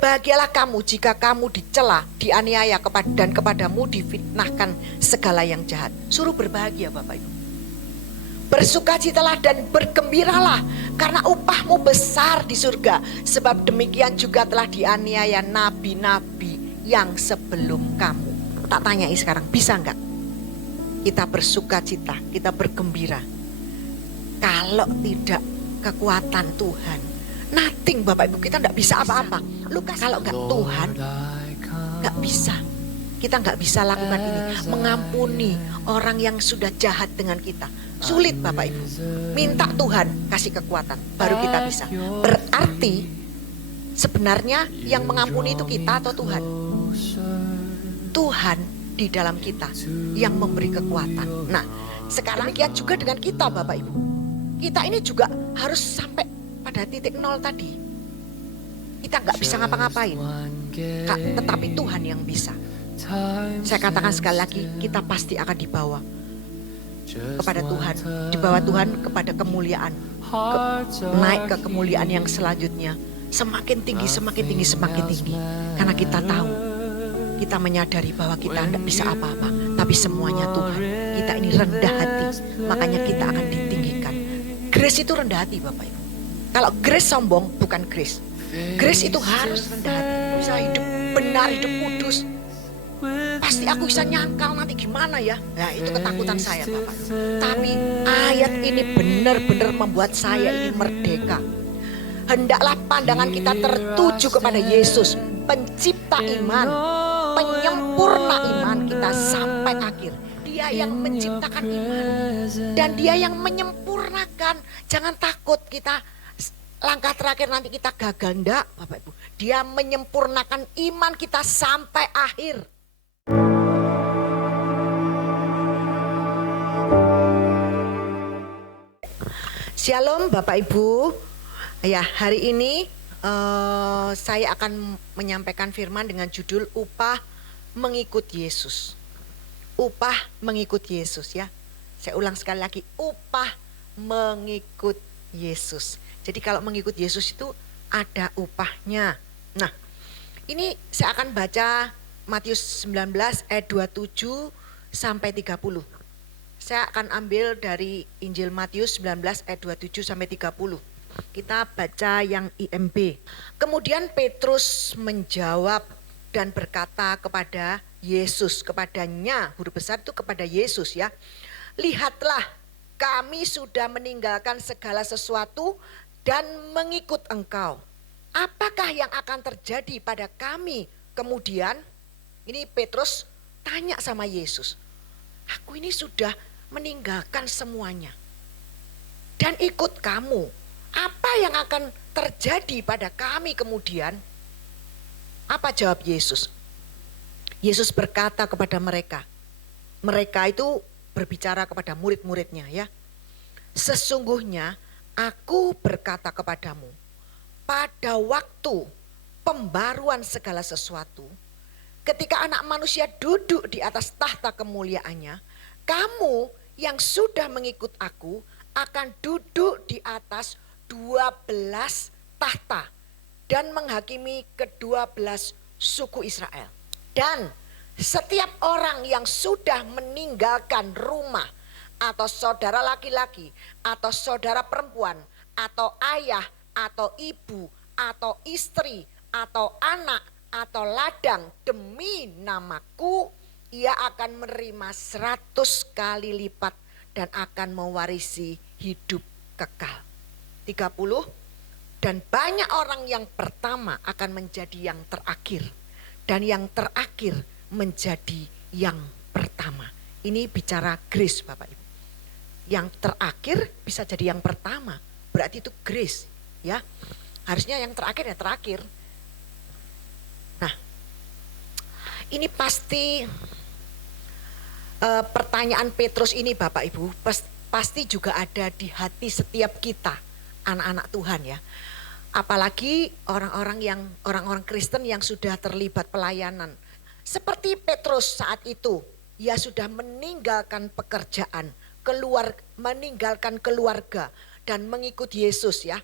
Berbahagialah kamu jika kamu dicela, dianiaya dan kepadamu difitnahkan segala yang jahat. Suruh berbahagia Bapak Ibu. Bersukacitalah dan bergembiralah karena upahmu besar di surga. Sebab demikian juga telah dianiaya nabi-nabi yang sebelum kamu. Tak tanyai sekarang, bisa enggak kita bersukacita, kita bergembira? Kalau tidak kekuatan Tuhan, nothing Bapak Ibu, kita enggak bisa apa-apa. Lukas, kalau enggak Tuhan, enggak bisa. Kita enggak bisa lakukan ini, mengampuni orang yang sudah jahat dengan kita. Sulit Bapak Ibu. Minta Tuhan kasih kekuatan, baru kita bisa. Berarti sebenarnya yang mengampuni itu kita atau Tuhan? Tuhan di dalam kita yang memberi kekuatan. Nah, sekarang demikian juga dengan kita Bapak Ibu. Kita ini juga harus sampai pada titik nol tadi. Kita nggak bisa ngapa-ngapain, tetapi Tuhan yang bisa. Saya katakan sekali lagi, kita pasti akan dibawa kepada Tuhan, dibawa Tuhan kepada kemuliaan, naik ke kemuliaan yang selanjutnya, semakin tinggi, semakin tinggi, semakin tinggi. Karena kita tahu, kita menyadari bahwa kita tidak bisa apa-apa, tapi semuanya Tuhan. Kita ini rendah hati, makanya kita akan ditinggikan. Grace itu rendah hati Bapak Ibu. Kalau grace sombong, bukan grace. Grace itu harus rendah hati, bisa hidup benar, hidup kudus. Pasti aku bisa nyangkal nanti gimana ya. Nah itu ketakutan saya Bapak. Tapi ayat ini benar-benar membuat saya ini merdeka. Hendaklah pandangan kita tertuju kepada Yesus, pencipta iman, penyempurna iman kita sampai akhir. Dia yang menciptakan iman dan dia yang menyempurnakan. Jangan takut kita langkah terakhir nanti kita gagal, enggak Bapak Ibu. Dia menyempurnakan iman kita sampai akhir. Shalom Bapak Ibu. Ya, hari ini saya akan menyampaikan firman dengan judul upah mengikut Yesus. Upah mengikut Yesus ya. Saya ulang sekali lagi, upah mengikut Yesus. Jadi kalau mengikut Yesus itu ada upahnya. Nah, ini saya akan baca Matius 19 ayat 27 sampai 30. Saya akan ambil dari Injil Matius 19 ayat 27 sampai 30. Kita baca yang IMB. Kemudian Petrus menjawab dan berkata kepada Yesus, kepadanya, huruf besar itu kepada Yesus ya. Lihatlah, kami sudah meninggalkan segala sesuatu dan mengikut Engkau. Apakah yang akan terjadi pada kami kemudian? Ini Petrus tanya sama Yesus. Aku ini sudah meninggalkan semuanya dan ikut kamu. Apa yang akan terjadi pada kami kemudian? Apa jawab Yesus? Yesus berkata kepada mereka. Mereka itu berbicara kepada murid-muridnya ya. Sesungguhnya aku berkata kepadamu, pada waktu pembaruan segala sesuatu, ketika Anak Manusia duduk di atas tahta kemuliaannya, kamu yang sudah mengikut aku akan duduk di atas 12 tahta dan menghakimi ke-12 suku Israel. Dan setiap orang yang sudah meninggalkan rumah atau saudara laki-laki atau saudara perempuan atau ayah atau ibu atau istri atau anak atau ladang demi namaku, ia akan menerima 100 kali lipat dan akan mewarisi hidup kekal. 30. Dan banyak orang yang pertama akan menjadi yang terakhir, dan yang terakhir menjadi yang pertama. Ini bicara grace Bapak Ibu. Yang terakhir bisa jadi yang pertama, berarti itu grace ya. Harusnya yang terakhir ya terakhir. Nah, ini pasti pertanyaan Petrus ini Bapak Ibu pasti juga ada di hati setiap kita anak-anak Tuhan ya. Apalagi orang-orang Kristen yang sudah terlibat pelayanan. Seperti Petrus saat itu, ia sudah meninggalkan pekerjaan, meninggalkan keluarga dan mengikut Yesus ya.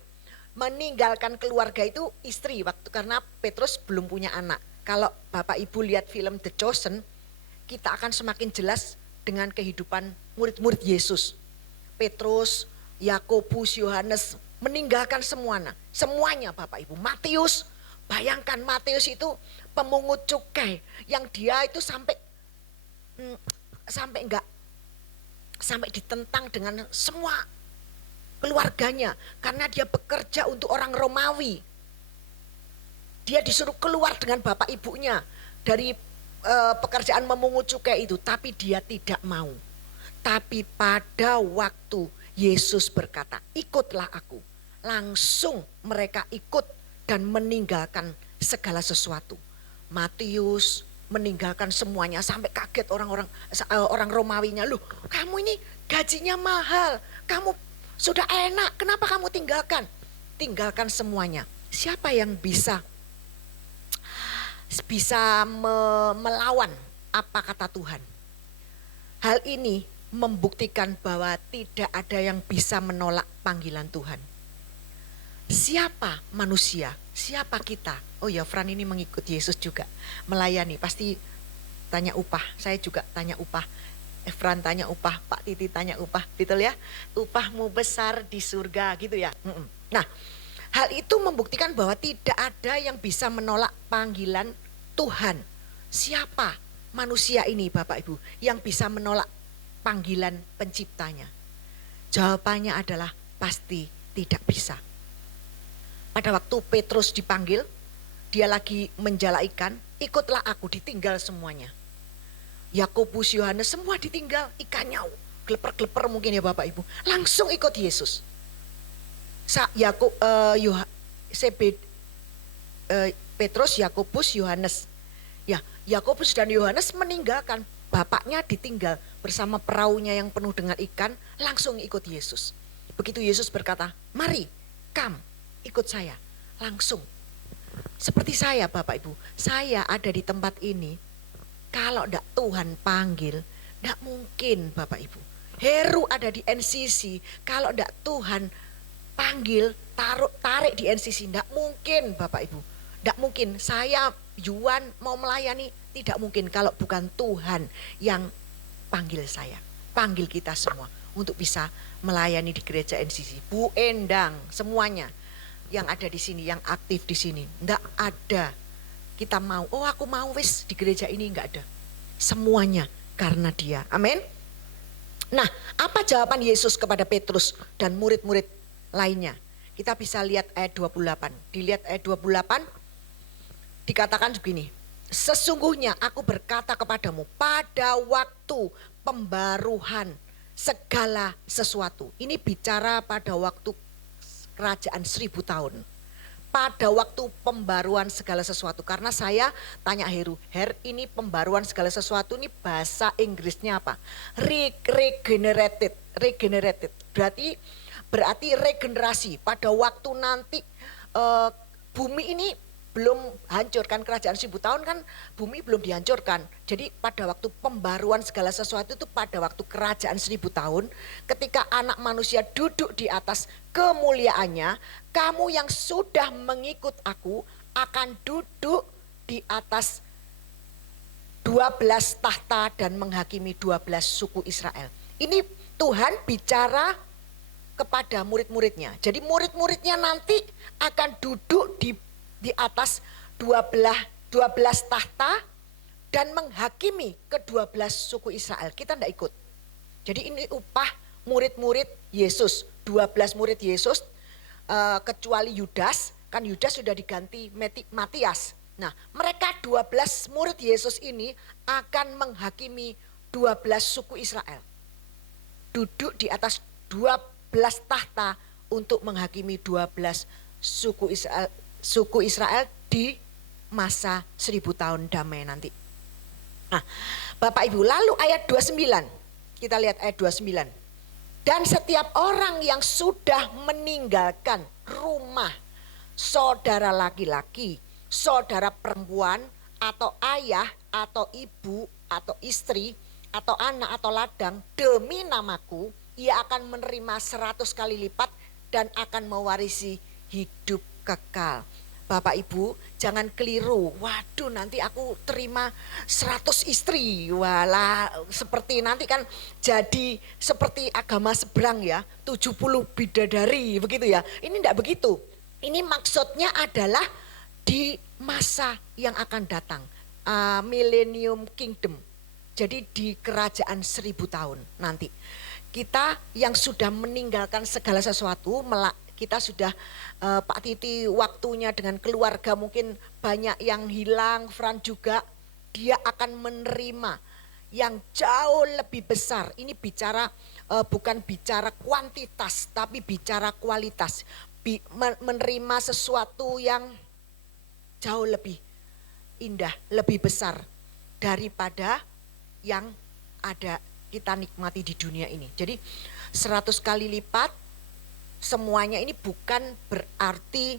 meninggalkan keluarga itu istri waktu, karena Petrus belum punya anak. Kalau Bapak Ibu lihat film The Chosen, kita akan semakin jelas dengan kehidupan murid-murid Yesus. Petrus, Yakobus, Yohanes meninggalkan semuanya Bapak Ibu. Matius, bayangkan Matius itu pemungut cukai yang dia itu sampai ditentang dengan semua keluarganya karena dia bekerja untuk orang Romawi. Dia disuruh keluar dengan bapak ibunya dari pekerjaan memungut cukai itu, tapi dia tidak mau. Tapi pada waktu Yesus berkata, "Ikutlah aku." Langsung mereka ikut dan meninggalkan segala sesuatu. Matius meninggalkan semuanya sampai kaget orang Romawinya. "Loh, kamu ini gajinya mahal, kamu sudah enak, kenapa kamu tinggalkan?" Tinggalkan semuanya. Siapa yang bisa melawan apa kata Tuhan? Hal ini membuktikan bahwa tidak ada yang bisa menolak panggilan Tuhan. Siapa manusia? Siapa kita? Oh ya, Fran ini mengikut Yesus juga, melayani, pasti tanya upah. Saya juga tanya upah. Fran tanya upah, Pak Titi tanya upah, betul ya? Upahmu besar di surga, gitu ya. Nah, hal itu membuktikan bahwa tidak ada yang bisa menolak panggilan Tuhan. Siapa manusia ini Bapak Ibu yang bisa menolak panggilan penciptanya? Jawabannya adalah pasti tidak bisa. Pada waktu Petrus dipanggil, dia lagi menjala ikan, "Ikutlah aku," ditinggal semuanya. Yakobus, Yohanes semua ditinggal, ikannya geleper-geleper mungkin ya Bapak Ibu, langsung ikut Yesus. Petrus, Yakobus, Yohanes. Ya, Yakobus dan Yohanes meninggalkan, bapaknya ditinggal bersama perahunya yang penuh dengan ikan, langsung ikut Yesus. Begitu Yesus berkata, "Mari, ikut saya." Langsung. Seperti saya Bapak Ibu, saya ada di tempat ini, kalau tidak Tuhan panggil, tidak mungkin Bapak Ibu. Heru ada di NCC, kalau tidak Tuhan panggil, tarik di NCC, tidak mungkin Bapak Ibu. Tidak mungkin, saya Yuan mau melayani, tidak mungkin kalau bukan Tuhan yang panggil saya, panggil kita semua untuk bisa melayani di gereja NCC. Bu Endang, semuanya yang ada di sini, yang aktif di sini, tidak ada kita mau, "Oh aku mau wis di gereja ini," enggak ada. Semuanya karena dia. Amin. Nah, apa jawaban Yesus kepada Petrus dan murid-murid lainnya? Kita bisa lihat ayat 28. Dilihat ayat 28, dikatakan begini, "Sesungguhnya aku berkata kepadamu, pada waktu pembaruan segala sesuatu." Ini bicara pada waktu kerajaan 1000 tahun. Pada waktu pembaruan segala sesuatu. Karena saya tanya Heru, ini pembaruan segala sesuatu ini bahasa Inggrisnya apa? Regenerated. Berarti regenerasi. Pada waktu nanti bumi ini belum hancur kan, kerajaan 1000 tahun kan bumi belum dihancurkan. Jadi pada waktu pembaruan segala sesuatu itu pada waktu kerajaan 1000 tahun, ketika anak manusia duduk di atas kemuliaannya, kamu yang sudah mengikut aku akan duduk di atas 12 tahta dan menghakimi 12 suku Israel. Ini Tuhan bicara kepada murid-muridnya. Jadi murid-muridnya nanti akan duduk di atas 12 tahta dan menghakimi ke-12 suku Israel. Kita tidak ikut. Jadi ini upah murid-murid Yesus, 12 murid Yesus, kecuali Yudas, kan Yudas sudah diganti Matias. Nah, mereka 12 murid Yesus ini akan menghakimi 12 suku Israel. Duduk di atas 12 tahta untuk menghakimi 12 suku Israel di masa 1000 tahun damai nanti. Nah, Bapak Ibu, lalu ayat 29, kita lihat ayat 29. "Dan setiap orang yang sudah meninggalkan rumah, saudara laki-laki, saudara perempuan, atau ayah, atau ibu, atau istri, atau anak, atau ladang, demi namaku, ia akan menerima 100 kali lipat dan akan mewarisi hidup kekal. Bapak Ibu jangan keliru, waduh nanti aku terima 100 istri, walah seperti nanti kan jadi seperti agama seberang ya, 70 bidadari begitu ya. Ini enggak begitu, ini maksudnya adalah di masa yang akan datang, millennium kingdom. Jadi di kerajaan 1000 tahun nanti. Kita yang sudah meninggalkan segala sesuatu, kita sudah Pak Titi waktunya dengan keluarga mungkin banyak yang hilang, Fran juga, dia akan menerima yang jauh lebih besar. Ini bicara bukan bicara kuantitas tapi bicara kualitas. Menerima sesuatu yang jauh lebih indah, lebih besar daripada yang ada kita nikmati di dunia ini. Jadi 100 kali lipat. Semuanya ini bukan berarti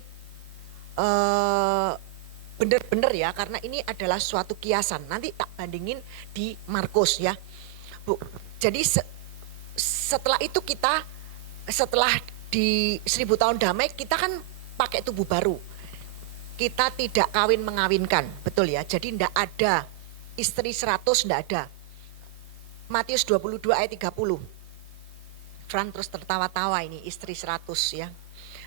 benar-benar ya, karena ini adalah suatu kiasan. Nanti tak bandingin di Markus ya, Bu. Jadi setelah itu kita, setelah di 1000 tahun damai, kita kan pakai tubuh baru. Kita tidak kawin mengawinkan, betul ya. Jadi tidak ada istri 100, tidak ada. Matius 22 ayat 30. Fran terus tertawa-tawa ini, istri 100 ya.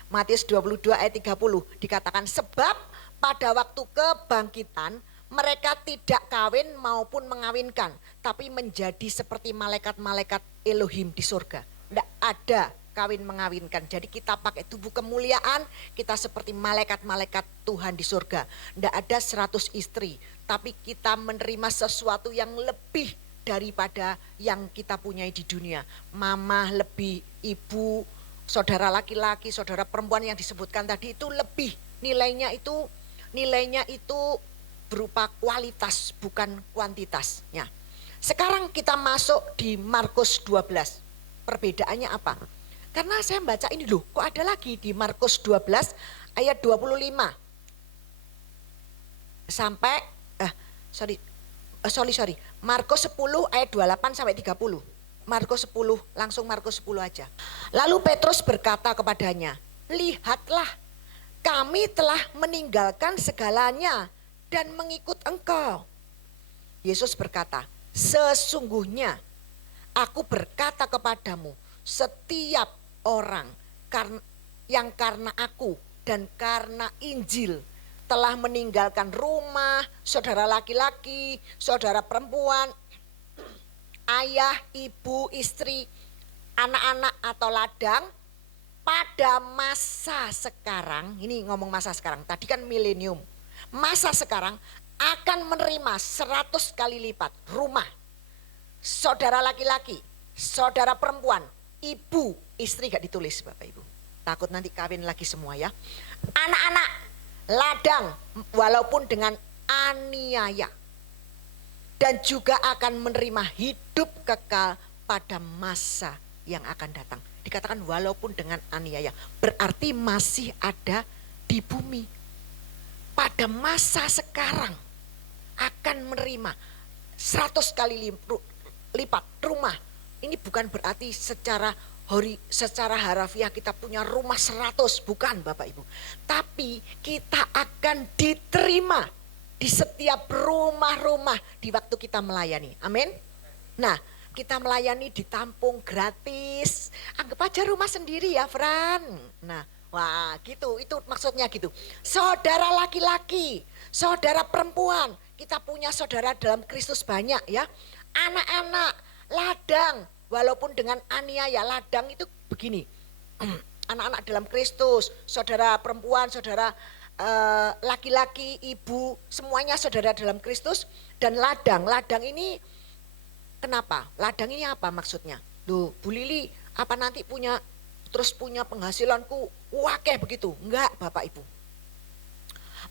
Matius 22 ayat 30 dikatakan, sebab pada waktu kebangkitan mereka tidak kawin maupun mengawinkan, tapi menjadi seperti malaikat-malaikat Elohim di surga. Tidak ada kawin mengawinkan. Jadi kita pakai tubuh kemuliaan, kita seperti malaikat-malaikat Tuhan di surga. Tidak ada 100 istri, tapi kita menerima sesuatu yang lebih daripada yang kita punyai di dunia. Mama lebih, ibu, saudara laki-laki, saudara perempuan yang disebutkan tadi itu lebih, nilainya itu berupa kualitas bukan kuantitasnya. Sekarang kita masuk di Markus 12. Perbedaannya apa? Karena saya baca ini loh, kok ada lagi di Markus 12 ayat 25 sampai sorry. Markus 10 ayat 28 sampai 30. Markus 10, langsung Markus 10 aja. Lalu Petrus berkata kepadanya, lihatlah, kami telah meninggalkan segalanya dan mengikut engkau. Yesus berkata, sesungguhnya aku berkata kepadamu, setiap orang yang karena aku dan karena Injil telah meninggalkan rumah, saudara laki-laki, saudara perempuan, ayah, ibu, istri, anak-anak atau ladang, pada masa sekarang, ini ngomong masa sekarang, tadi kan milenium, masa sekarang akan menerima 100 kali lipat rumah, saudara laki-laki, saudara perempuan, ibu, istri, gak ditulis Bapak Ibu, takut nanti kawin lagi semua ya, anak-anak, ladang, walaupun dengan aniaya, dan juga akan menerima hidup kekal pada masa yang akan datang. Dikatakan walaupun dengan aniaya, berarti masih ada di bumi. Pada masa sekarang akan menerima 100 kali lipat rumah. Ini bukan berarti secara harafiah kita punya rumah 100, bukan Bapak Ibu. Tapi kita akan diterima di setiap rumah-rumah di waktu kita melayani. Amin. Nah, kita melayani ditampung gratis. Anggap aja rumah sendiri ya, Fran. Nah, wah gitu, itu maksudnya gitu. Saudara laki-laki, saudara perempuan, kita punya saudara dalam Kristus banyak ya. Anak-anak, ladang, walaupun dengan aniaya, ladang itu begini. Anak-anak dalam Kristus, saudara perempuan, saudara laki-laki, ibu, semuanya saudara dalam Kristus. Dan ladang ini kenapa? Ladang ini apa maksudnya? Loh, Bu Lili, apa nanti punya penghasilanku wakeh begitu? Enggak Bapak Ibu.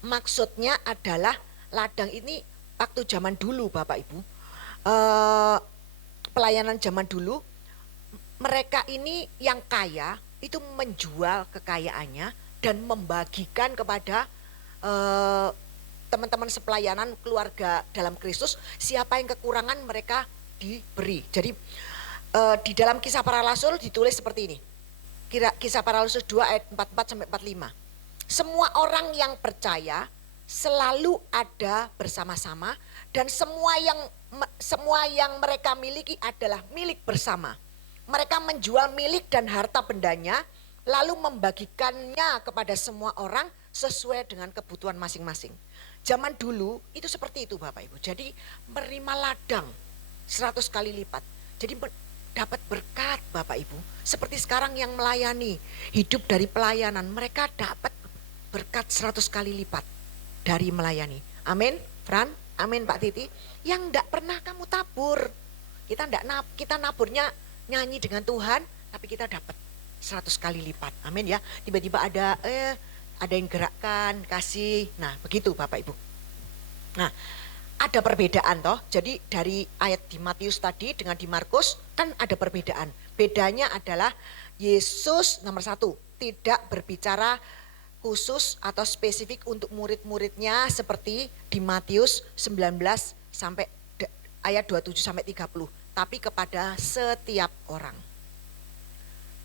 Maksudnya adalah ladang ini waktu zaman dulu Bapak Ibu, pelayanan zaman dulu, mereka ini yang kaya itu menjual kekayaannya dan membagikan kepada teman-teman sepelayanan keluarga dalam Kristus. Siapa yang kekurangan mereka diberi. Jadi di dalam Kisah Para Rasul ditulis seperti ini. Kisah Para Rasul 2 ayat 44 sampai 45. semua orang yang percaya selalu ada bersama-sama dan semua yang mereka miliki adalah milik bersama. Mereka menjual milik dan harta bendanya lalu membagikannya kepada semua orang sesuai dengan kebutuhan masing-masing. Zaman dulu itu seperti itu Bapak Ibu. Jadi menerima ladang 100 kali lipat. Jadi dapat berkat Bapak Ibu. Seperti sekarang yang melayani, hidup dari pelayanan, mereka dapat berkat 100 kali lipat dari melayani. Amin, Fran, amin Pak Titi. Yang enggak pernah kamu tabur. Kita naburnya nyanyi dengan Tuhan, tapi kita dapat 100 kali lipat. Amin ya. Tiba-tiba ada yang gerakkan, kasih. Nah, begitu Bapak Ibu. Nah, ada perbedaan toh. Jadi dari ayat di Matius tadi dengan di Markus kan ada perbedaan. Bedanya adalah Yesus nomor 1 tidak berbicara khusus atau spesifik untuk murid-muridnya seperti di Matius 19 sampai ayat 27 sampai 30, tapi kepada setiap orang.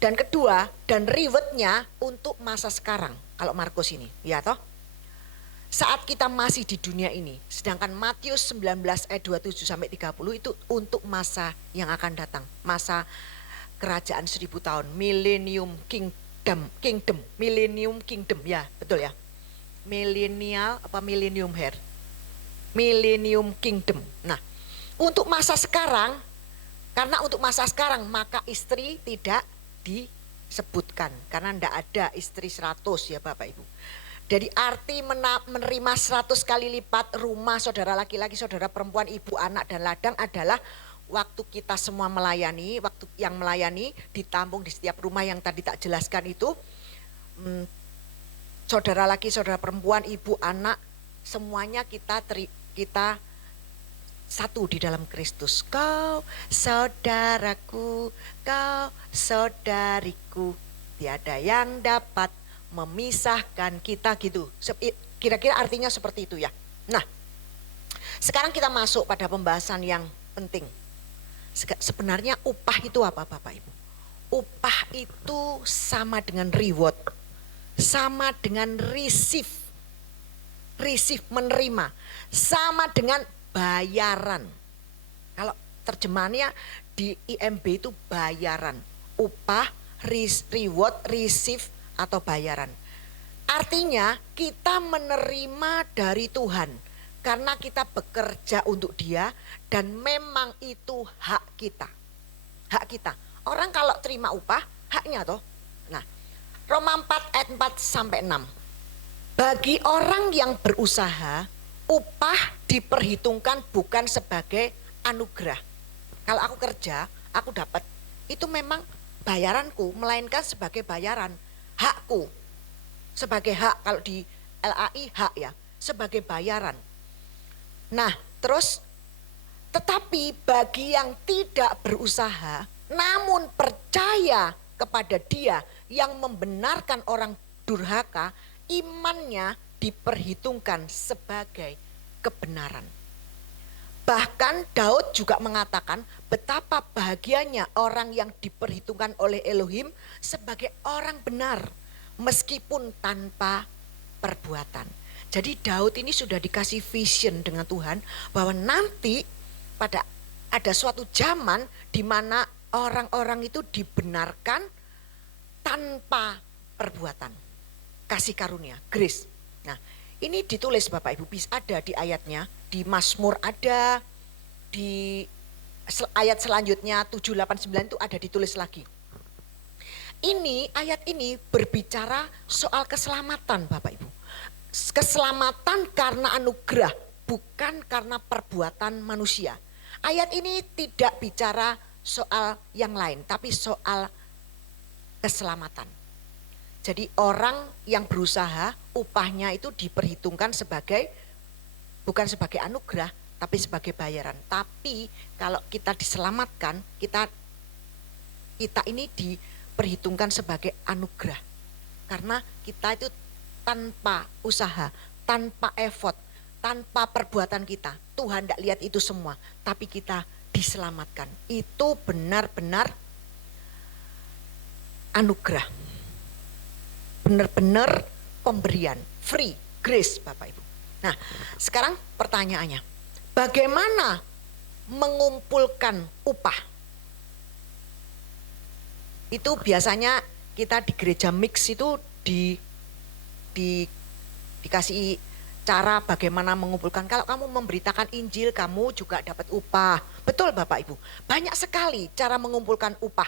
Dan kedua, dan rewardnya untuk masa sekarang. Kalau Markus ini, ya toh. Saat kita masih di dunia ini, sedangkan Matius 19 ayat 27 sampai 30 itu untuk masa yang akan datang, masa kerajaan 1000 tahun, millennium kingdom, millennium kingdom, ya betul ya, millennial apa millennium hair, millennium kingdom. Nah, untuk masa sekarang, karena untuk masa sekarang maka istri tidak disebutkan karena tidak ada istri 100 ya Bapak Ibu. Jadi arti menerima 100 kali lipat rumah saudara laki-laki, saudara perempuan, ibu, anak dan ladang adalah waktu kita semua melayani, waktu yang melayani ditampung di setiap rumah yang tadi tak jelaskan itu. Saudara laki, saudara perempuan, ibu, anak, semuanya kita satu di dalam Kristus. Kau saudaraku, kau saudariku, tiada yang dapat memisahkan kita, gitu. Kira-kira artinya seperti itu ya. Nah, sekarang kita masuk pada pembahasan yang penting. Sebenarnya upah itu apa Bapak Ibu? Upah itu sama dengan reward, sama dengan receive menerima, sama dengan bayaran. Kalau terjemahannya di IMB itu bayaran, upah, reward, receive atau bayaran. Artinya kita menerima dari Tuhan karena kita bekerja untuk Dia dan memang itu hak kita. Hak kita. Orang kalau terima upah, haknya toh. Nah, Roma 4 ayat 4 sampai 6. Bagi orang yang berusaha, upah diperhitungkan bukan sebagai anugerah. Kalau aku kerja, aku dapat, itu memang bayaranku, melainkan sebagai bayaran. Hakku sebagai hak, kalau di LAI hak ya, sebagai bayaran. Nah terus, tetapi bagi yang tidak berusaha namun percaya kepada Dia yang membenarkan orang durhaka, imannya diperhitungkan sebagai kebenaran. Bahkan Daud juga mengatakan betapa bahagianya orang yang diperhitungkan oleh Elohim sebagai orang benar meskipun tanpa perbuatan. Jadi Daud ini sudah dikasih vision dengan Tuhan bahwa nanti ada suatu zaman di mana orang-orang itu dibenarkan tanpa perbuatan. Kasih karunia, grace. Nah, ini ditulis Bapak Ibu, bisa ada di ayatnya, di Mazmur ada, di ayat selanjutnya 789 itu ada ditulis lagi. Ini ayat ini berbicara soal keselamatan Bapak Ibu. Keselamatan karena anugerah, bukan karena perbuatan manusia. Ayat ini tidak bicara soal yang lain, tapi soal keselamatan. Jadi orang yang berusaha, upahnya itu diperhitungkan sebagai, bukan sebagai anugerah, tapi sebagai bayaran. Tapi kalau kita diselamatkan, kita ini diperhitungkan sebagai anugerah. Karena kita itu tanpa usaha, tanpa effort, tanpa perbuatan kita. Tuhan tidak lihat itu semua, tapi kita diselamatkan. Itu benar-benar anugerah. Benar-benar pemberian, free, grace Bapak Ibu. Nah, sekarang pertanyaannya, bagaimana mengumpulkan upah? Itu biasanya kita di gereja mix itu dikasih cara bagaimana mengumpulkan. Kalau kamu memberitakan Injil, kamu juga dapat upah. Betul Bapak Ibu, banyak sekali cara mengumpulkan upah.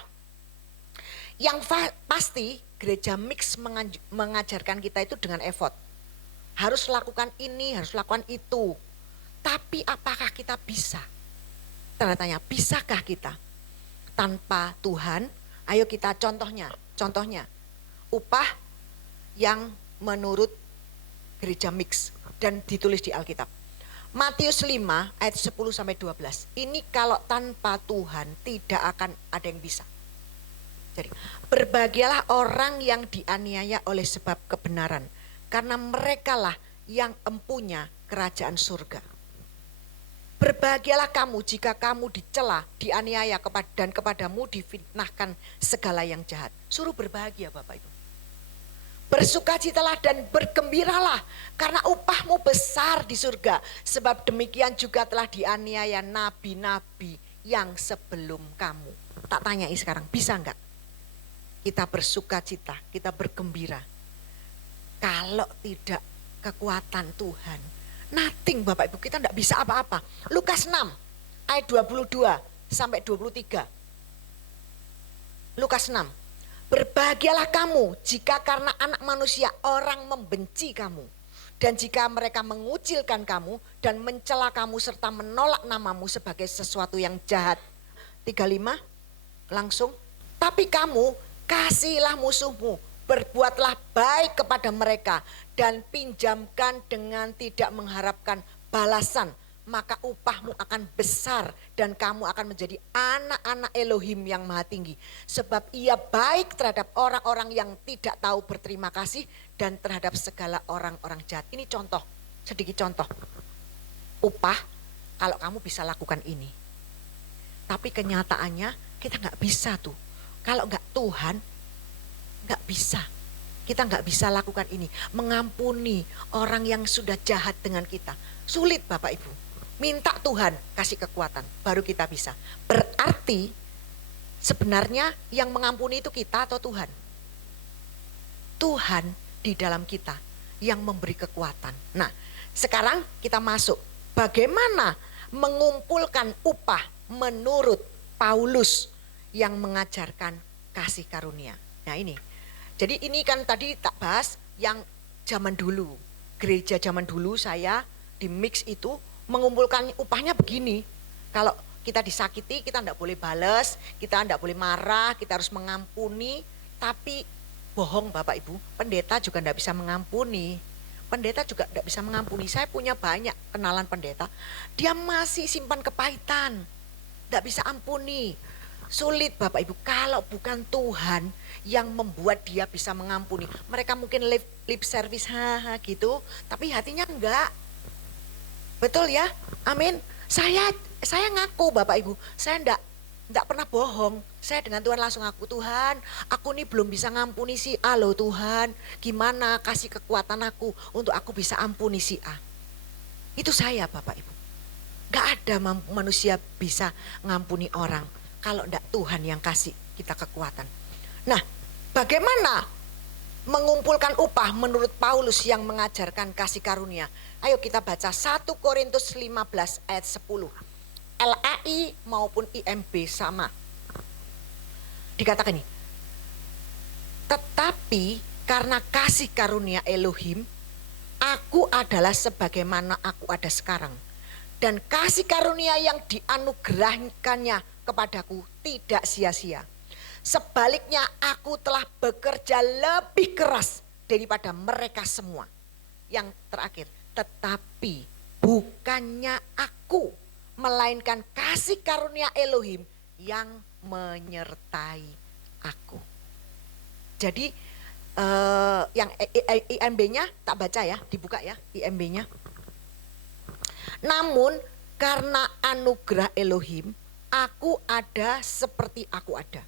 Yang pasti gereja mix mengajarkan kita itu dengan effort. Harus lakukan ini, harus lakukan itu. Tapi apakah kita bisa? Tanda tanya, bisakah kita? Tanpa Tuhan, ayo kita contohnya upah yang menurut gereja mix dan ditulis di Alkitab. Matius 5 ayat 10 sampai 12. Ini kalau tanpa Tuhan tidak akan ada yang bisa. Jadi, berbahagialah orang yang dianiaya oleh sebab kebenaran, karena merekalah yang empunya kerajaan surga. Berbahagialah kamu jika kamu dicela, dianiaya dan kepadamu difitnahkan segala yang jahat. Suruh berbahagia Bapak Ibu. Bersukacitalah dan bergembiralah karena upahmu besar di surga. Sebab demikian juga telah dianiaya nabi-nabi yang sebelum kamu. Tak tanyai sekarang, bisa enggak kita bersukacita, kita bergembira? Kalau tidak kekuatan Tuhan, nothing Bapak Ibu, kita enggak bisa apa-apa. Lukas 6 ayat 22 sampai 23. Lukas 6. Berbahagialah kamu jika karena anak manusia orang membenci kamu. Dan jika mereka mengucilkan kamu dan mencela kamu serta menolak namamu sebagai sesuatu yang jahat. 35 langsung. Tapi kamu kasihilah musuhmu, berbuatlah baik kepada mereka dan pinjamkan dengan tidak mengharapkan balasan. Maka upahmu akan besar dan kamu akan menjadi anak-anak Elohim yang maha tinggi. Sebab ia baik terhadap orang-orang yang tidak tahu berterima kasih dan terhadap segala orang-orang jahat. Ini contoh, sedikit contoh. Upah kalau kamu bisa lakukan ini. Tapi kenyataannya kita gak bisa tuh. Kalau gak Tuhan, gak bisa. Kita gak bisa lakukan ini. Mengampuni orang yang sudah jahat dengan kita. Sulit Bapak Ibu. Minta Tuhan kasih kekuatan, baru kita bisa. Berarti sebenarnya yang mengampuni itu kita atau Tuhan? Tuhan di dalam kita yang memberi kekuatan. Nah, sekarang kita masuk. Bagaimana mengumpulkan upah menurut Paulus yang mengajarkan kasih karunia. Nah ini. Jadi ini kan tadi tak bahas yang zaman dulu. Gereja zaman dulu saya di mix itu mengumpulkan upahnya begini. Kalau kita disakiti, kita tidak boleh balas, kita tidak boleh marah, kita harus mengampuni. Tapi bohong Bapak Ibu, pendeta juga tidak bisa mengampuni. Pendeta juga tidak bisa mengampuni. Saya punya banyak kenalan pendeta, dia masih simpan kepahitan, tidak bisa ampuni. Sulit Bapak Ibu, kalau bukan Tuhan yang membuat dia bisa mengampuni. Mereka mungkin lip service gitu, tapi hatinya enggak. Betul ya, amin. Saya ngaku Bapak Ibu, saya enggak pernah bohong. Saya dengan Tuhan langsung ngaku, Tuhan, aku nih belum bisa ngampuni si A loh Tuhan. Gimana kasih kekuatan aku untuk aku bisa ampuni si A. Itu saya Bapak Ibu. Gak ada manusia bisa ngampuni orang kalau enggak Tuhan yang kasih kita kekuatan. Nah, bagaimana mengumpulkan upah menurut Paulus yang mengajarkan kasih karunia? Ayo kita baca 1 Korintus 15 ayat 10. LAI maupun IMB sama. Dikatakan ini. Tetapi karena kasih karunia Elohim, aku adalah sebagaimana aku ada sekarang. Dan kasih karunia yang dianugerahkannya kepadaku tidak sia-sia. Sebaliknya aku telah bekerja lebih keras daripada mereka semua. Yang terakhir, tetapi bukannya aku, melainkan kasih karunia Elohim yang menyertai aku. Jadi yang IMB-nya tak baca ya, dibuka ya IMB-nya. Namun karena anugerah Elohim, aku ada seperti aku ada.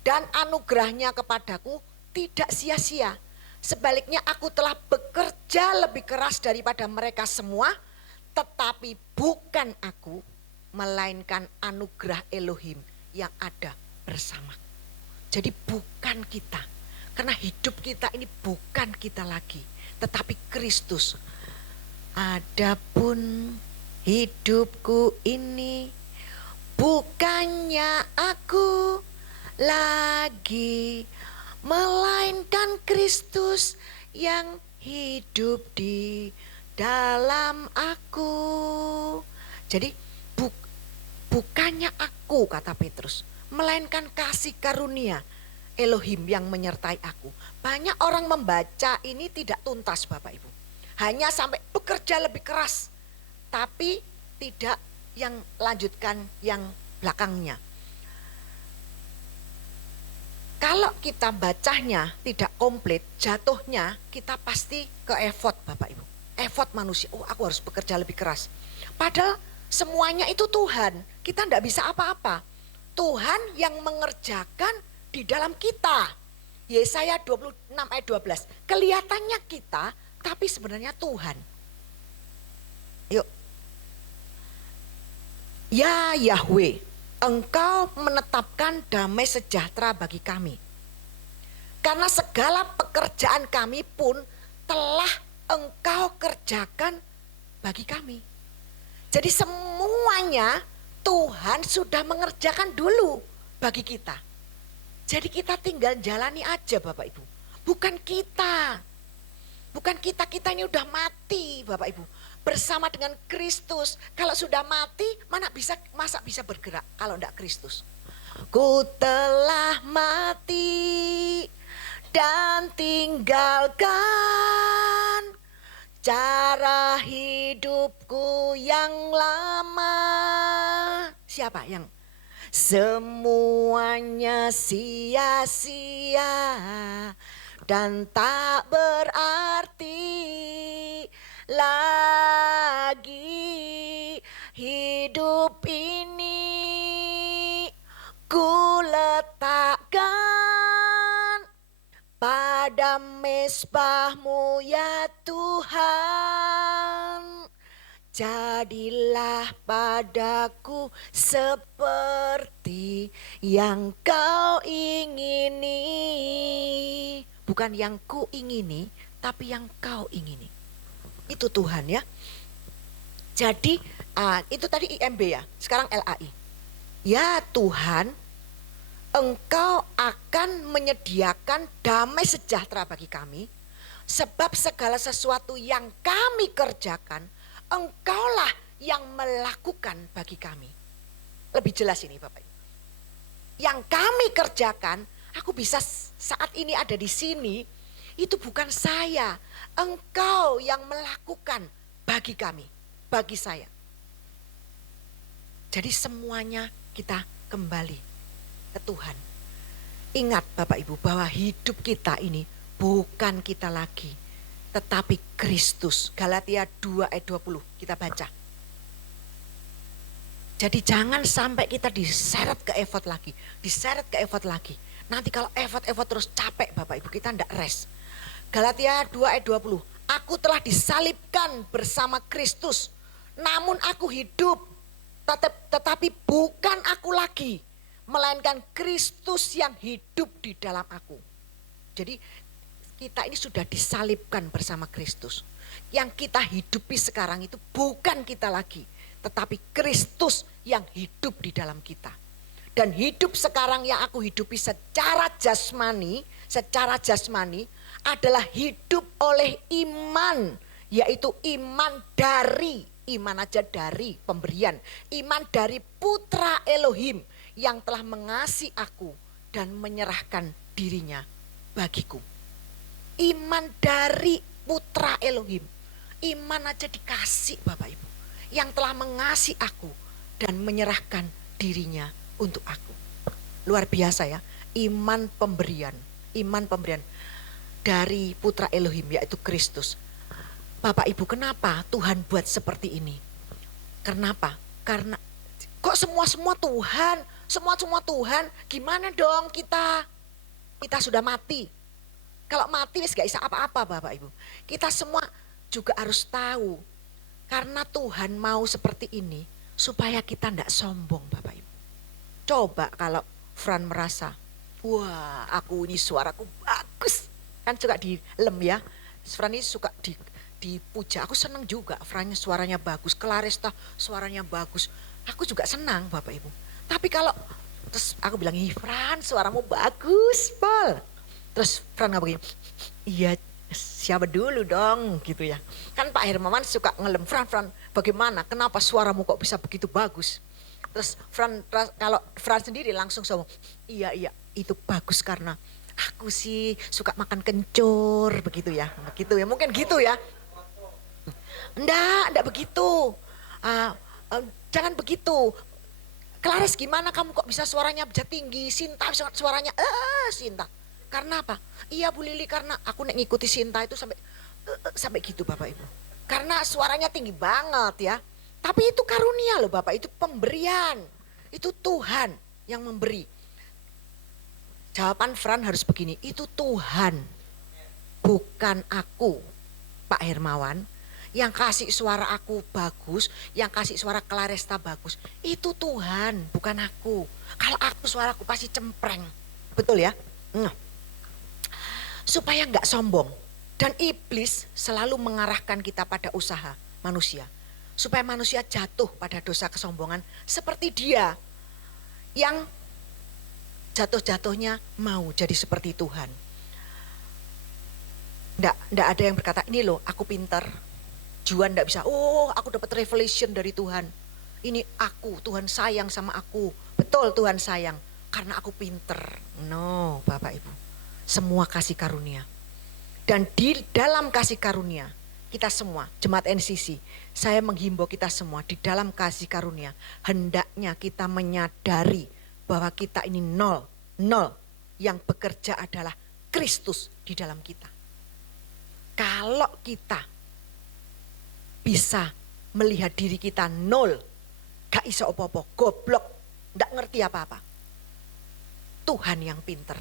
Dan anugerahnya kepadaku tidak sia-sia. Sebaliknya aku telah bekerja lebih keras daripada mereka semua, tetapi bukan aku, melainkan anugerah Elohim yang ada bersamaku. Jadi bukan kita, karena hidup kita ini bukan kita lagi, tetapi Kristus. Adapun hidupku ini bukannya aku lagi, melainkan Kristus yang hidup di dalam aku. Jadi bukannya aku, kata Petrus, melainkan kasih karunia Elohim yang menyertai aku. Banyak orang membaca ini tidak tuntas, Bapak Ibu. Hanya sampai bekerja lebih keras, tapi tidak yang lanjutkan yang belakangnya. Kalau kita bacanya tidak komplit, jatuhnya kita pasti ke effort, Bapak Ibu. Effort manusia, aku harus bekerja lebih keras. Padahal semuanya itu Tuhan, kita tidak bisa apa-apa. Tuhan yang mengerjakan di dalam kita. Yesaya 26 ayat 12. Kelihatannya kita, tapi sebenarnya Tuhan. Yuk. Ya Yahweh, Engkau menetapkan damai sejahtera bagi kami. Karena segala pekerjaan kami pun telah Engkau kerjakan bagi kami. Jadi semuanya Tuhan sudah mengerjakan dulu bagi kita. Jadi kita tinggal jalani aja, Bapak Ibu. Bukan kita. Bukan kita ini udah mati, Bapak Ibu. Bersama dengan Kristus. Kalau sudah mati, masa bisa bergerak kalau enggak Kristus. Ku telah mati dan tinggalkan cara hidupku yang lama. Siapa yang semuanya sia-sia dan tak berarti lagi. Hidup ini ku letakkan pada mezbah-Mu ya Tuhan. Jadilah padaku seperti yang Kau ingini. Bukan yang ku ingini, tapi yang Kau ingini. Itu Tuhan ya. Jadi itu tadi IMB ya, sekarang LAI. Ya Tuhan, Engkau akan menyediakan damai sejahtera bagi kami, sebab segala sesuatu yang kami kerjakan, Engkaulah yang melakukan bagi kami. Lebih jelas ini Bapak Ibu. Yang kami kerjakan, aku bisa saat ini ada di sini, itu bukan saya, Engkau yang melakukan bagi kami, bagi saya. Jadi semuanya kita kembali ke Tuhan. Ingat Bapak Ibu bahwa hidup kita ini bukan kita lagi, tetapi Kristus. Galatia 2 ayat 20 kita baca. Jadi jangan sampai kita diseret ke effort lagi, diseret ke effort lagi. Nanti kalau effort terus capek Bapak Ibu, kita tidak rest. Galatia 2 ayat 20. Aku telah disalibkan bersama Kristus, namun aku hidup, tetapi bukan aku lagi, melainkan Kristus yang hidup di dalam aku. Jadi kita ini sudah disalibkan bersama Kristus. Yang kita hidupi sekarang itu bukan kita lagi, tetapi Kristus yang hidup di dalam kita. Dan hidup sekarang yang aku hidupi secara jasmani adalah hidup oleh iman, yaitu iman dari, iman aja dari pemberian, iman dari Putra Elohim yang telah mengasihi aku dan menyerahkan dirinya bagiku. Iman dari Putra Elohim, iman aja dikasih Bapak Ibu, yang telah mengasihi aku dan menyerahkan dirinya untuk aku. Luar biasa ya, iman pemberian dari Putra Elohim yaitu Kristus. Bapak Ibu, kenapa Tuhan buat seperti ini? Kenapa? Karena kok semua Tuhan, semua Tuhan, gimana dong kita sudah mati. Kalau mati wis gak bisa apa-apa Bapak Ibu. Kita semua juga harus tahu. Karena Tuhan mau seperti ini supaya kita tidak sombong Bapak Ibu. Coba kalau Fran merasa, wah aku ini suaraku bagus. Kan suka dilem ya. Fran ini suka dipuja. Aku senang juga Frannya suaranya bagus. Claresta suaranya bagus. Aku juga senang Bapak Ibu. Tapi kalau terus aku bilang, Fran suaramu bagus Paul. Terus Fran ngapa begini, iya siapa dulu dong gitu ya. Kan Pak Hermawan suka ngelem, Fran bagaimana, kenapa suaramu kok bisa begitu bagus. Terus kalau Fran sendiri langsung sombong, iya itu bagus karena aku sih suka makan kencur begitu ya mungkin gitu ya. Enggak begitu. Jangan begitu. Clares gimana kamu kok bisa suaranya bisa tinggi, Sinta suaranya Sinta. Karena apa? Iya Bu Lili, karena aku ngikuti Sinta itu sampai gitu Bapak Ibu. Karena suaranya tinggi banget ya. Tapi itu karunia loh Bapak, itu pemberian. Itu Tuhan yang memberi. Jawaban Fran harus begini, itu Tuhan. Bukan aku, Pak Hermawan. Yang kasih suara aku bagus, yang kasih suara Claresta bagus. Itu Tuhan, bukan aku. Kalau aku suaraku pasti cempreng. Betul ya? Supaya nggak sombong. Dan iblis selalu mengarahkan kita pada usaha manusia. Supaya manusia jatuh pada dosa kesombongan seperti dia. Yang jatuh-jatuhnya mau jadi seperti Tuhan. Nggak ada yang berkata, ini loh aku pinter. Juan nggak bisa, aku dapat revelation dari Tuhan. Ini aku, Tuhan sayang sama aku. Betul Tuhan sayang, karena aku pinter. No Bapak Ibu. Semua kasih karunia. Dan di dalam kasih karunia, kita semua, Jemaat NCC, saya menghimbau kita semua di dalam kasih karunia, hendaknya kita menyadari bahwa kita ini nol. Yang bekerja adalah Kristus di dalam kita. Kalau kita bisa melihat diri kita nol, gak iso apa-apa, goblok, gak ngerti apa-apa. Tuhan yang pinter.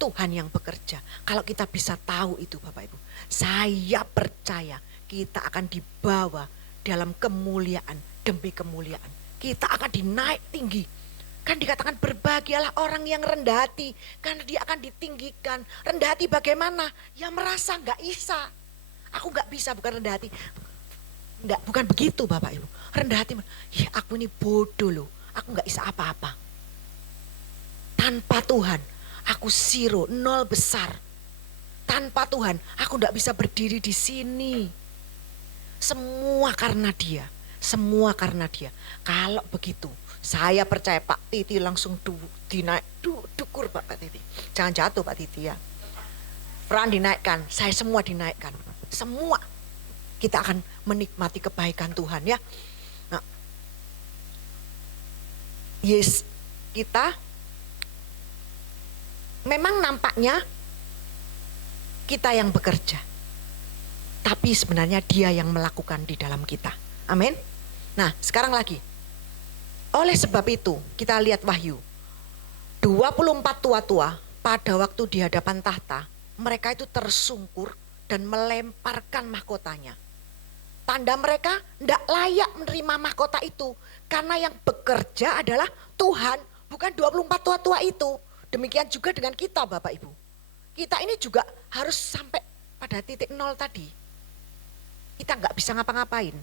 Tuhan yang bekerja. Kalau kita bisa tahu itu Bapak Ibu, saya percaya kita akan dibawa dalam kemuliaan demi kemuliaan. Kita akan dinaik tinggi. Kan dikatakan berbahagialah orang yang rendah hati, karena dia akan ditinggikan. Rendah hati bagaimana? Ya merasa gak bisa. Aku gak bisa, bukan rendah hati. Enggak, bukan begitu Bapak Ibu. Rendah hati, ya aku ini bodoh loh. Aku gak bisa apa-apa. Tanpa Tuhan, aku zero, nol besar. Tanpa Tuhan, aku gak bisa berdiri di sini. Semua karena dia. Semua karena dia. Kalau begitu, saya percaya Pak Titi langsung dukur Pak Titi. Jangan jatuh Pak Titi ya. Fran dinaikkan, saya semua dinaikkan. Semua. Kita akan menikmati kebaikan Tuhan ya. Nah, yes, kita memang nampaknya kita yang bekerja. Tapi sebenarnya dia yang melakukan di dalam kita. Amin. Nah, sekarang lagi. Oleh sebab itu, kita lihat Wahyu. 24 tua-tua pada waktu di hadapan tahta, mereka itu tersungkur dan melemparkan mahkotanya. Tanda mereka tidak layak menerima mahkota itu. Karena yang bekerja adalah Tuhan, bukan 24 tua-tua itu. Demikian juga dengan kita Bapak Ibu. Kita ini juga harus sampai pada titik nol tadi. Kita nggak bisa ngapa-ngapain.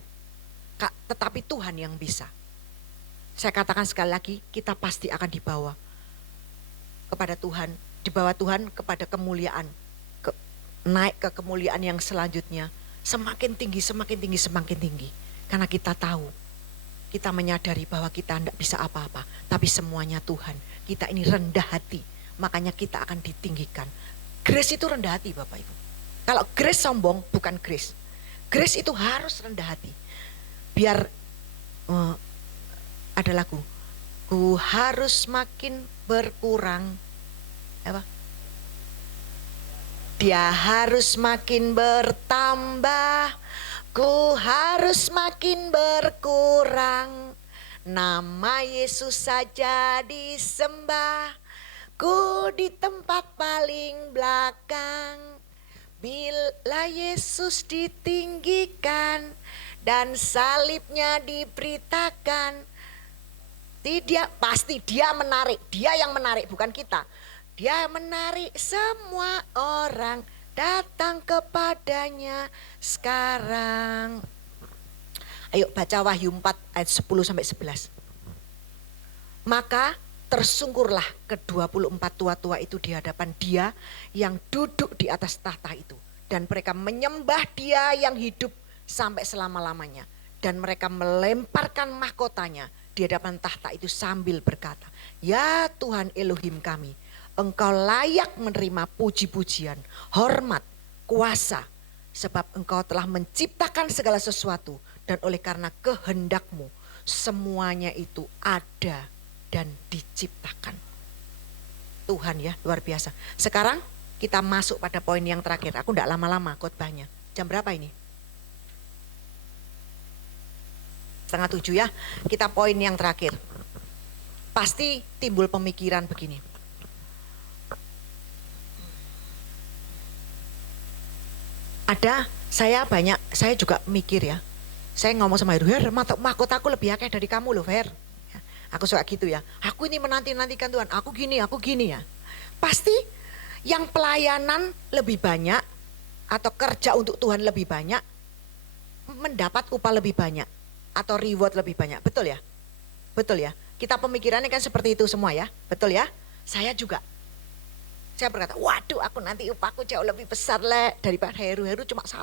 Tetapi Tuhan yang bisa. Saya katakan sekali lagi, kita pasti akan dibawa kepada Tuhan. Dibawa Tuhan kepada kemuliaan. Naik ke kemuliaan yang selanjutnya. Semakin tinggi, semakin tinggi, semakin tinggi. Karena kita tahu, kita menyadari bahwa kita tidak bisa apa-apa. Tapi semuanya Tuhan. Kita ini rendah hati. Makanya kita akan ditinggikan. Grace itu rendah hati Bapak Ibu. Kalau grace sombong, bukan grace. Grace itu harus rendah hati. Biar ada lagu. Ku harus makin berkurang. Apa? Dia harus makin bertambah, ku harus makin berkurang. Nama Yesus saja disembah, ku di tempat paling belakang. Bila Yesus ditinggikan dan salibnya diberitakan, pasti dia menarik, dia yang menarik, bukan kita. Dia menarik semua orang datang kepadanya sekarang. Ayo baca Wahyu 4 ayat 10 sampai 11. Maka tersungkurlah ke-24 tua-tua itu di hadapan dia yang duduk di atas tahta itu. Dan mereka menyembah dia yang hidup sampai selama-lamanya. Dan mereka melemparkan mahkotanya di hadapan tahta itu sambil berkata, ya Tuhan Elohim kami, Engkau layak menerima puji-pujian, hormat, kuasa. Sebab Engkau telah menciptakan segala sesuatu. Dan oleh karena kehendak-Mu semuanya itu ada dan diciptakan. Tuhan ya, luar biasa. Sekarang kita masuk pada poin yang terakhir. Aku tidak lama-lama khotbahnya. Jam berapa ini? 6:30 ya. Kita poin yang terakhir. Pasti timbul pemikiran begini. Saya juga mikir ya. Saya ngomong sama Heru, mahkotaku lebih akeh dari kamu loh, Fer. Aku suka gitu ya. Aku ini menanti-nantikan Tuhan. Aku gini ya. Pasti yang pelayanan lebih banyak atau kerja untuk Tuhan lebih banyak, mendapat upah lebih banyak atau reward lebih banyak. Betul ya? Betul ya? Kita pemikirannya kan seperti itu semua ya. Betul ya? Saya juga. Saya berkata, waduh aku nanti upahku jauh lebih besar daripada Heru. Heru cuma 1.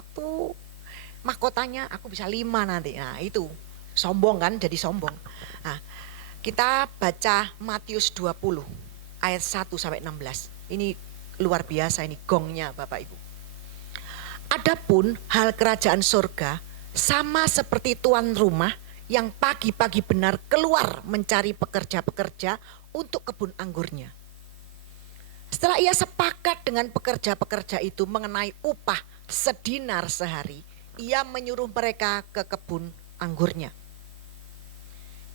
Mahkotanya aku bisa 5 nanti. Nah itu sombong kan, jadi sombong. Nah, kita baca Matius 20 ayat 1 sampai 16. Ini luar biasa, ini gongnya Bapak Ibu. Adapun hal kerajaan surga sama seperti tuan rumah yang pagi-pagi benar keluar mencari pekerja-pekerja untuk kebun anggurnya. Setelah ia sepakat dengan pekerja-pekerja itu mengenai upah sedinar sehari, ia menyuruh mereka ke kebun anggurnya.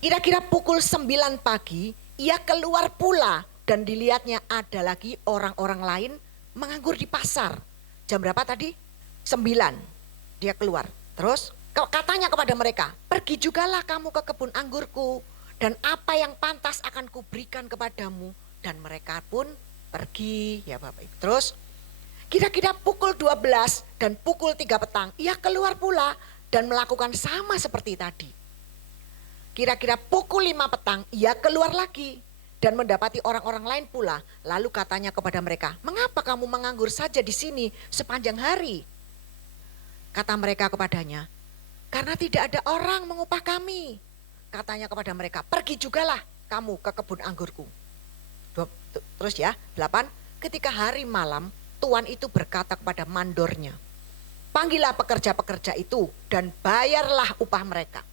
Kira-kira pukul 9 pagi, ia keluar pula dan dilihatnya ada lagi orang-orang lain menganggur di pasar. Jam berapa tadi? 9, dia keluar. Terus katanya kepada mereka, pergi jugalah kamu ke kebun anggurku dan apa yang pantas akan kuberikan kepadamu. Dan mereka pun pergi ya Bapak Ibu. Terus kira-kira pukul 12 dan pukul 3 petang, ia keluar pula dan melakukan sama seperti tadi. Kira-kira pukul 5 petang, ia keluar lagi dan mendapati orang-orang lain pula. Lalu katanya kepada mereka, mengapa kamu menganggur saja di sini sepanjang hari? Kata mereka kepadanya, karena tidak ada orang mengupah kami. Katanya kepada mereka, pergi jugalah kamu ke kebun anggurku. Terus ya, 8, ketika hari malam, tuan itu berkata kepada mandornya, panggillah pekerja-pekerja itu dan bayarlah upah mereka.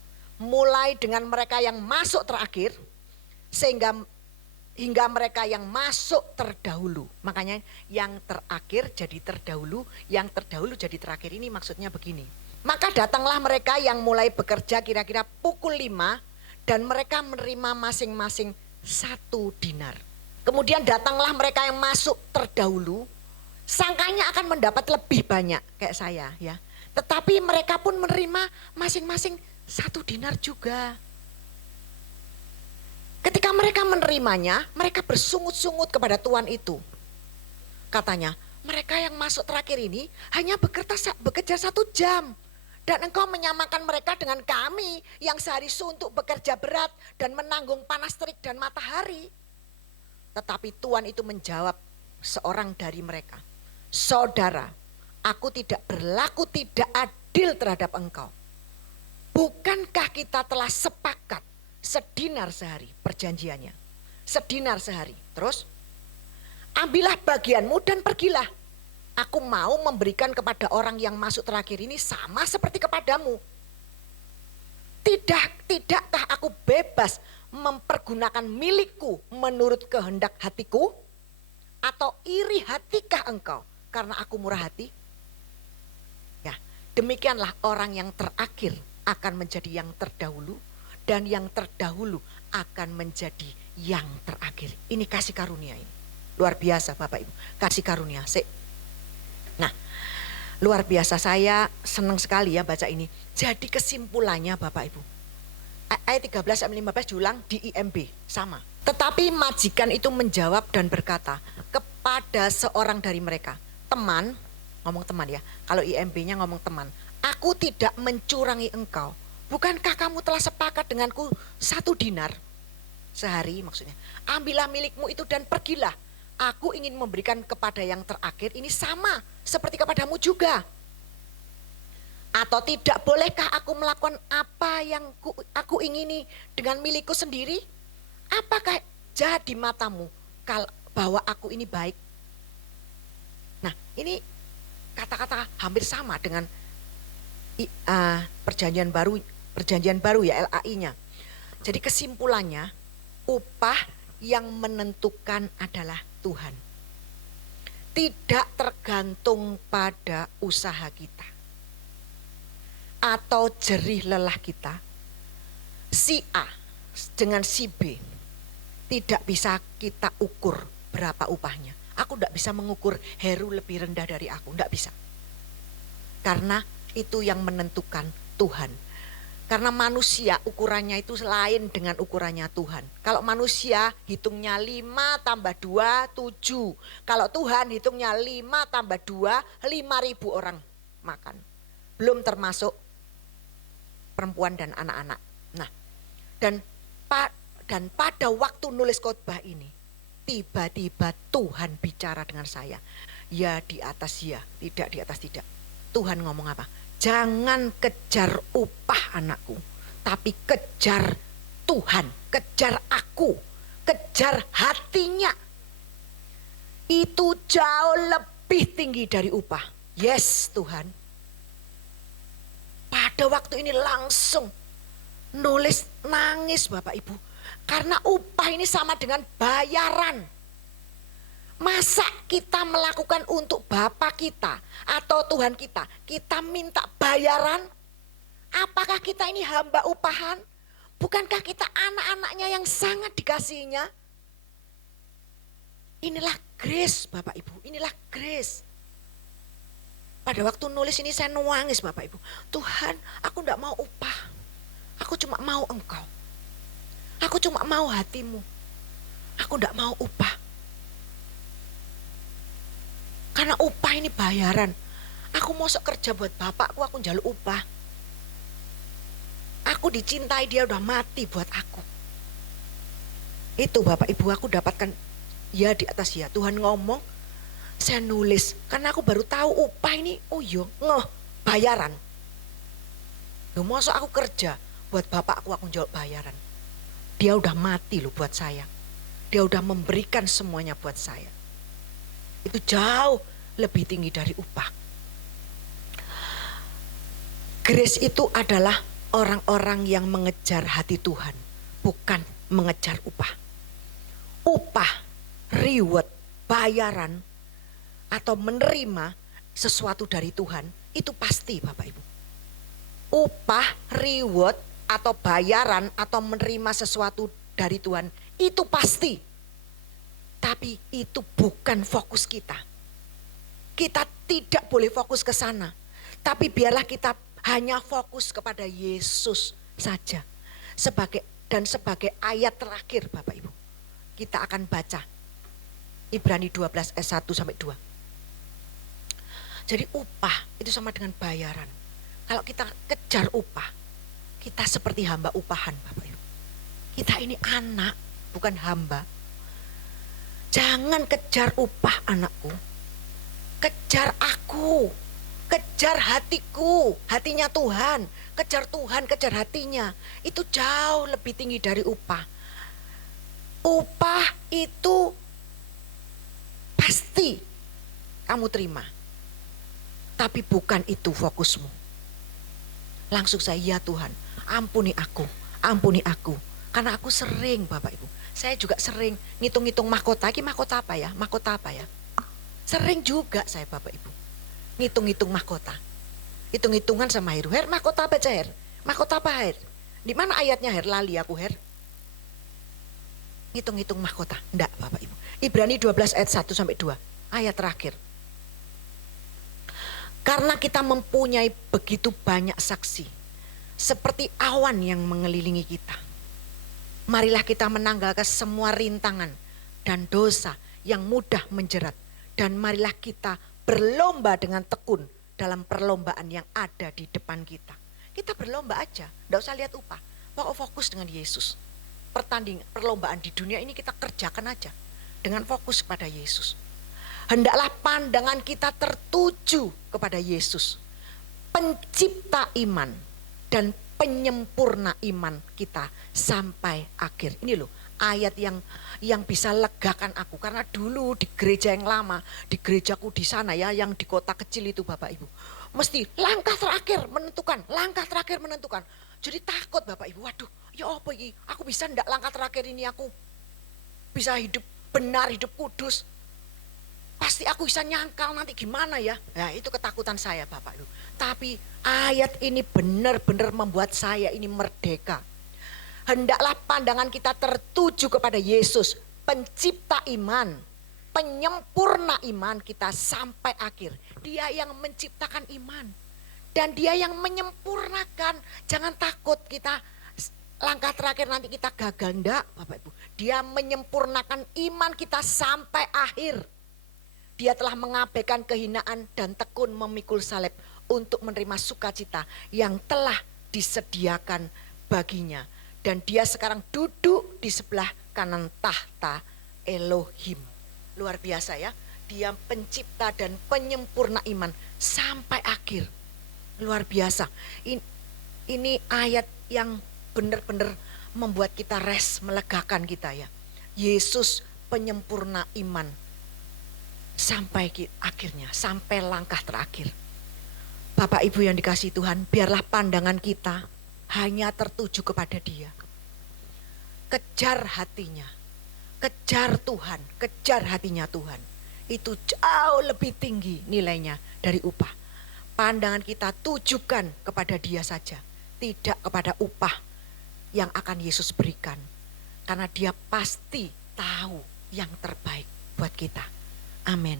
Mulai dengan mereka yang masuk terakhir, hingga mereka yang masuk terdahulu. Makanya yang terakhir jadi terdahulu, yang terdahulu jadi terakhir. Ini maksudnya begini. Maka datanglah mereka yang mulai bekerja kira-kira pukul 5 dan mereka menerima masing-masing 1 dinar. Kemudian datanglah mereka yang masuk terdahulu, sangkanya akan mendapat lebih banyak kayak saya ya. Tetapi mereka pun menerima masing-masing 1 dinar juga. Ketika mereka menerimanya, mereka bersungut-sungut kepada tuan itu. Katanya, mereka yang masuk terakhir ini hanya bekerja 1 jam. Dan engkau menyamakan mereka dengan kami yang sehari suntuk bekerja berat dan menanggung panas terik dan matahari. Tetapi tuan itu menjawab seorang dari mereka, saudara, aku tidak berlaku tidak adil terhadap engkau. Bukankah kita telah sepakat sedinar sehari perjanjiannya? Sedinar sehari. Terus, ambillah bagianmu dan pergilah. Aku mau memberikan kepada orang yang masuk terakhir ini sama seperti kepadamu. Tidakkah aku bebas mempergunakan milikku menurut kehendak hatiku? Atau iri hatikah engkau karena aku murah hati? Ya, demikianlah orang yang terakhir akan menjadi yang terdahulu dan yang terdahulu akan menjadi yang terakhir. Ini kasih karunia ini. Luar biasa Bapak Ibu, kasih karunia. Nah, Luar biasa, saya senang sekali ya baca ini. Jadi kesimpulannya Bapak Ibu, ayat 13 sampai 15 diulang di IMB sama. Tetapi majikan itu menjawab dan berkata kepada seorang dari mereka, teman, ngomong teman ya, kalau IMB-nya ngomong teman, aku tidak mencurangi engkau. Bukankah kamu telah sepakat denganku 1 dinar sehari maksudnya. Ambillah milikmu itu dan pergilah. Aku ingin memberikan kepada yang terakhir ini sama seperti kepadamu juga. Atau tidak bolehkah aku melakukan apa yang aku ingini dengan milikku sendiri? Apakah jahat di matamu bahwa aku ini baik? Nah, ini kata-kata hampir sama dengan perjanjian baru ya, LAI-nya. Jadi kesimpulannya, upah yang menentukan adalah Tuhan. Tidak tergantung pada usaha kita atau jerih lelah kita. Si A dengan si B tidak bisa kita ukur berapa upahnya. Aku tidak bisa mengukur Heru lebih rendah dari aku, tidak bisa. Karena itu yang menentukan Tuhan. Karena manusia ukurannya itu lain dengan ukurannya Tuhan. Kalau manusia hitungnya 5 tambah 2, 7. Kalau Tuhan hitungnya 5 tambah 2, 5.000 orang makan. Belum termasuk perempuan dan anak-anak. Nah, dan pada waktu nulis khotbah ini, tiba-tiba Tuhan bicara dengan saya. Ya di atas ya, tidak di atas tidak. Tuhan ngomong apa? Jangan kejar upah anakku, tapi kejar Tuhan, kejar aku, kejar hatinya. Itu jauh lebih tinggi dari upah. Yes Tuhan. Pada waktu ini langsung nulis nangis Bapak Ibu. Karena upah ini sama dengan bayaran. Masa kita melakukan untuk Bapak kita atau Tuhan kita, kita minta bayaran? Apakah kita ini hamba upahan? Bukankah kita anak-anaknya yang sangat dikasihinya? Inilah grace Bapak Ibu, inilah grace. Pada waktu nulis ini saya nangis Bapak Ibu. Tuhan, aku tidak mau upah. Aku cuma mau Engkau. Aku cuma mau hatimu. Aku tidak mau upah. Karena upah ini bayaran. Aku mau kerja buat bapakku, aku njaluk upah. Aku dicintai, dia udah mati buat aku. Itu Bapak Ibu, aku dapatkan ya di atas ya. Tuhan ngomong, saya nulis. Karena aku baru tahu upah ini, oh iya, bayaran. Loh, masa aku kerja buat bapakku, aku njaluk bayaran. Dia udah mati loh buat saya. Dia udah memberikan semuanya buat saya. Itu jauh lebih tinggi dari upah. Grace itu adalah orang-orang yang mengejar hati Tuhan, bukan mengejar upah. Upah, reward, bayaran, atau menerima sesuatu dari Tuhan, itu pasti Bapak Ibu. Upah, reward, atau bayaran, atau menerima sesuatu dari Tuhan, itu pasti. Tapi itu bukan fokus kita. Kita tidak boleh fokus ke sana. Tapi biarlah kita hanya fokus kepada Yesus saja. Sebagai ayat terakhir Bapak Ibu. Kita akan baca Ibrani 12 ayat 1 sampai 2. Jadi upah itu sama dengan bayaran. Kalau kita kejar upah, kita seperti hamba upahan Bapak Ibu. Kita ini anak, bukan hamba. Jangan kejar upah anakku. Kejar aku. Kejar hatiku. Hatinya Tuhan. Kejar Tuhan, kejar hatinya. Itu jauh lebih tinggi dari upah. Upah itu pasti kamu terima. Tapi bukan itu fokusmu. Langsung saya, ya Tuhan, ampuni aku. Ampuni aku. Karena aku sering Bapak Ibu. Saya juga sering ngitung-ngitung mahkota. Ini mahkota apa ya? Mahkota apa ya? Sering juga saya Bapak Ibu. Ngitung-ngitung mahkota. Hitung-hitungan sama Heru. Her, mahkota apa Her? Mahkota apa Her? Di mana ayatnya Her? Lali aku Her. Ngitung-ngitung mahkota. Enggak Bapak Ibu. Ibrani 12 ayat 1 sampai 2. Ayat terakhir. Karena kita mempunyai begitu banyak saksi, seperti awan yang mengelilingi kita. Marilah kita menanggalkan semua rintangan dan dosa yang mudah menjerat. Dan marilah kita berlomba dengan tekun dalam perlombaan yang ada di depan kita. Kita berlomba aja, tidak usah lihat upah. Pokok fokus dengan Yesus. Perlombaan di dunia ini kita kerjakan aja dengan fokus kepada Yesus. Hendaklah pandangan kita tertuju kepada Yesus, pencipta iman dan penyempurna iman kita sampai akhir. Ini loh ayat yang bisa legakan aku, karena dulu di gereja yang lama, di gerejaku di sana ya, yang di kota kecil itu Bapak Ibu, mesti langkah terakhir menentukan. Jadi takut Bapak Ibu, waduh ya apa ini, aku bisa ndak langkah terakhir ini aku bisa hidup benar, hidup kudus, pasti aku bisa nyangkal nanti gimana ya. Nah itu ketakutan saya Bapak Ibu. Tapi ayat ini benar-benar membuat saya ini merdeka. Hendaklah pandangan kita tertuju kepada Yesus, pencipta iman, penyempurna iman kita sampai akhir. Dia yang menciptakan iman dan dia yang menyempurnakan. Jangan takut kita langkah terakhir nanti kita gagal, enggak Bapak Ibu. Dia menyempurnakan iman kita sampai akhir. Dia telah mengabaikan kehinaan dan tekun memikul salib untuk menerima sukacita yang telah disediakan baginya. Dan dia sekarang duduk di sebelah kanan tahta Elohim. Luar biasa ya. Dia pencipta dan penyempurna iman sampai akhir. Luar biasa. Ini ayat yang benar-benar membuat kita melegakan kita ya. Yesus penyempurna iman sampai akhirnya, sampai langkah terakhir. Bapak Ibu yang dikasihi Tuhan, biarlah pandangan kita hanya tertuju kepada Dia. Kejar hatinya, kejar Tuhan, kejar hatinya Tuhan. Itu jauh lebih tinggi nilainya dari upah. Pandangan kita tujukan kepada Dia saja, tidak kepada upah yang akan Yesus berikan. Karena Dia pasti tahu yang terbaik buat kita. Amin.